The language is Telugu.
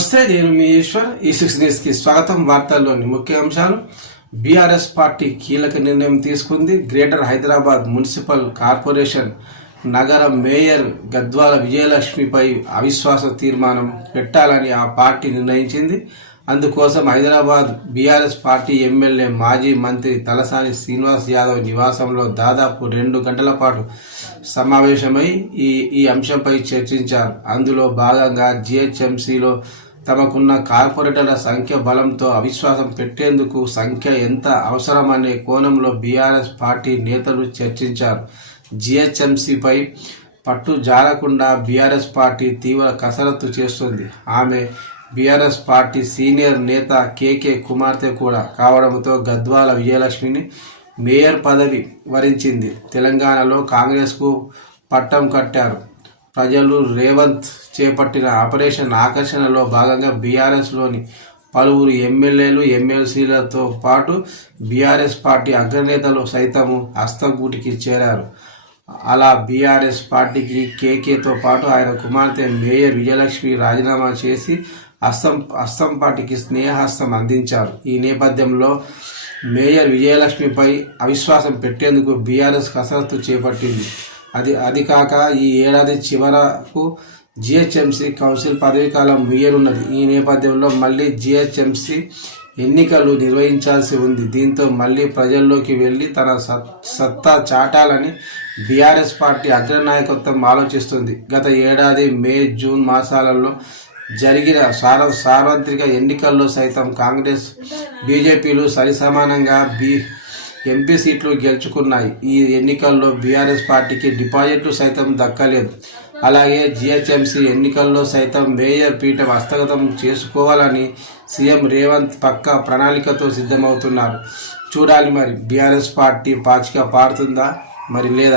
నమస్తే, నేను మీ ఈశ్వర్. ఈ6 న్యూస్కి స్వాగతం. వార్తల్లోని ముఖ్య అంశాలు. బీఆర్ఎస్ పార్టీ కీలక నిర్ణయం తీసుకుంది. గ్రేటర్ హైదరాబాద్ మున్సిపల్ కార్పొరేషన్ నగర మేయర్ గద్వాల విజయలక్ష్మిపై అవిశ్వాస తీర్మానం పెట్టాలని ఆ పార్టీ నిర్ణయించింది. అందుకోసం హైదరాబాద్ బీఆర్ఎస్ పార్టీ ఎమ్మెల్యే మాజీ మంత్రి తలసాని శ్రీనివాస్ యాదవ్ నివాసంలో దాదాపు 2 గంటల పాటు సమావేశమై ఈ అంశంపై చర్చించారు. అందులో భాగంగా జీహెచ్ఎంసీలో తమకున్న కార్పొరేటర్ల సంఖ్య బలంతో అవిశ్వాసం పెట్టేందుకు సంఖ్య ఎంత అవసరమనే కోణంలో బీఆర్ఎస్ పార్టీ నేతలు చర్చించారు. జీహెచ్ఎంసీపై పట్టు జారకుండా బీఆర్ఎస్ పార్టీ తీవ్ర కసరత్తు చేస్తుంది. ఆమె బీఆర్ఎస్ పార్టీ సీనియర్ నేత కేకే కుమార్తె కూడా కావడంతో గద్వాల విజయలక్ష్మిని మేయర్ పదవి వరించింది. తెలంగాణలో కాంగ్రెస్కు పట్టం కట్టారు ప్రజలు. రేవంత్ చేపట్టిన ఆపరేషన్ ఆకర్షణలో భాగంగా బీఆర్ఎస్లోని పలువురు ఎమ్మెల్యేలు ఎమ్మెల్సీలతో పాటు బీఆర్ఎస్ పార్టీ అగ్రనేతలు సైతము హస్తంగూటికి చేరారు. అలా బీఆర్ఎస్ పార్టీకి కేకేతో పాటు ఆయన కుమార్తె మేయర్ విజయలక్ష్మి రాజీనామా చేసి హస్తం పార్టీకి స్నేహహస్తం అందించారు. ఈ నేపథ్యంలో మేయర్ విజయలక్ష్మిపై అవిశ్వాసం పెట్టేందుకు బీఆర్ఎస్ కసరత్తు చేపట్టింది. అది కాక ఈ ఏడాది చివరకు జీహెచ్ఎంసీ కౌన్సిల్ పదవీకాలం ముగియనున్నది. ఈ నేపథ్యంలో మళ్ళీ జీహెచ్ఎంసీ ఎన్నికలు నిర్వహించాల్సి ఉంది. దీంతో మళ్ళీ ప్రజల్లోకి వెళ్ళి తన సత్తా చాటాలని బీఆర్ఎస్ పార్టీ అగ్రనాయకత్వం ఆలోచిస్తుంది. గత ఏడాది మే జూన్ మాసాలలో జరిగిన సార్వత్రిక ఎన్నికల్లో సైతం కాంగ్రెస్ బీజేపీలు సరిసమానంగా ఎంపీ సీట్లు గెలుచుకున్నాయి. ఈ ఎన్నికల్లో బీఆర్ఎస్ పార్టీకి డిపాజిట్లు సైతం దక్కలేదు. అలాగే జీహెచ్ఎంసీ ఎన్నికల్లో సైతం మేయర్ పీఠం హస్తగతం చేసుకోవాలని సీఎం రేవంత్ పక్కా ప్రణాళికతో సిద్ధమవుతున్నారు. చూడాలి మరి బీఆర్ఎస్ పార్టీ పాచిక పారుతుందా మరి లేదా.